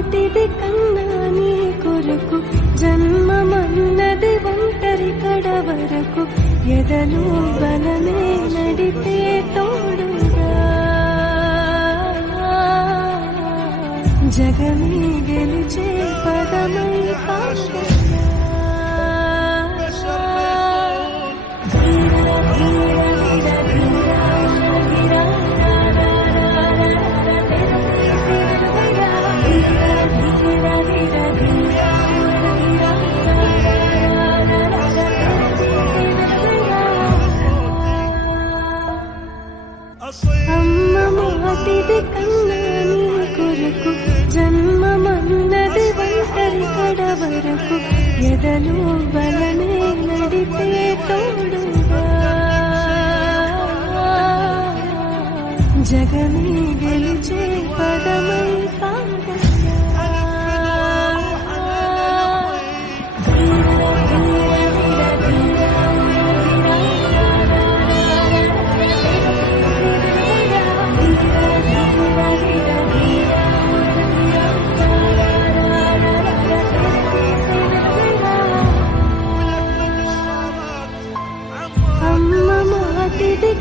మాటిది కన్నా నీ కొరకు జన్మమన్నది ఒంటరి కడ వరకు ఎదలు బలమే నడిపే తోడుగా జగమే గెలిచే పదమై పాడగా అమ్మ మాటిది కన్నా నీ కొరకు జన్మమన్నది ఒంటరి కడ వరకు ఎదలు బలమే నడిపే తోడుగా జగమే గెలిచే పదమై పాడగా అమ్మ మాటిది